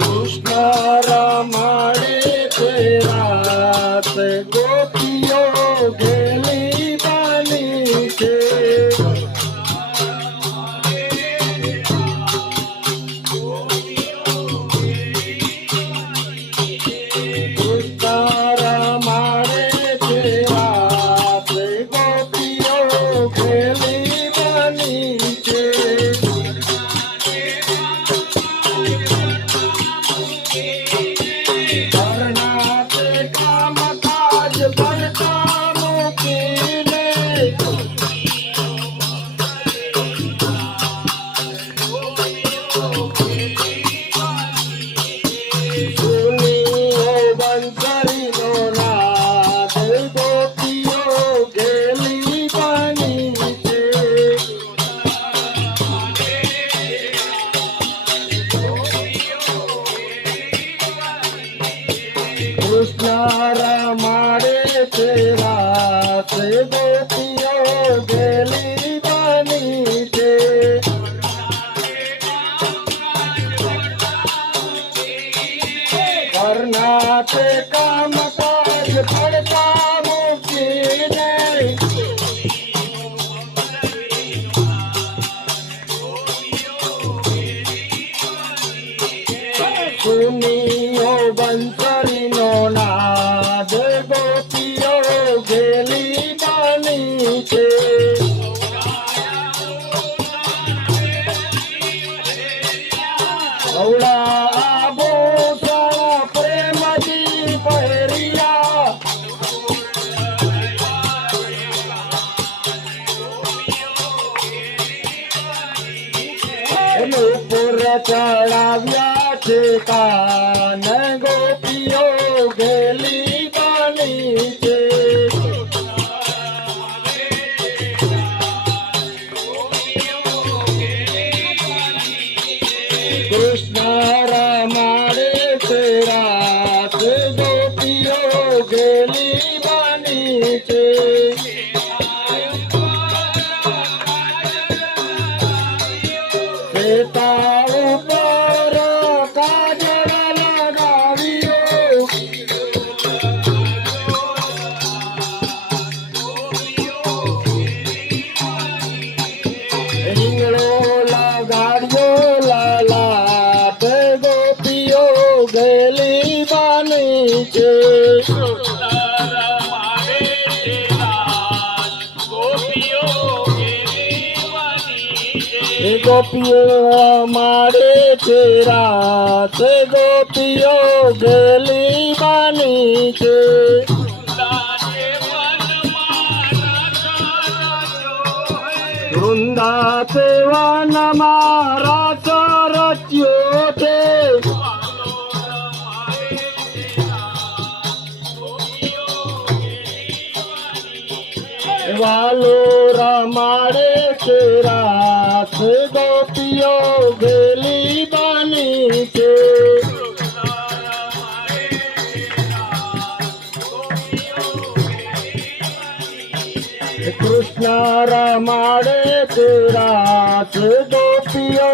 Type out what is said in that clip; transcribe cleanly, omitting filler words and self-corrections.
कृष्ण रमाड़े थे रात गोपियों गेली बानी छे। कृष्ण रमाड़े थे रात गोपियों गेली बानी छे। करनाते काम काज पड़ता मुकीने। सुनियो बंसरी नो नाद गोपियों गेली बानी छे। औला आभूषण प्रेमजी पहिरिया। नुपुर चढ़ाव्या छे कान गोपियों गेली बानी छे। कृष्ण रमाड़े थे रात गोपियों गेली बानी छे। सीता ऊपर काजल लगाव्यो। રીંગણો લગાડ્યો લાલાટ ગોપીઓ ગેલી બાની છે। ગોપીઓ મારે છે રાત ગોપીઓ ગેલી બાની છે। વૃંદા સેવનમાં રાસ રચ્યો છે। વાલો રમાડે છે રાસ ગોપીઓ ગેલી બાની છે। કૃષ્ણ રમાડે છે રાસ ગોપીઓ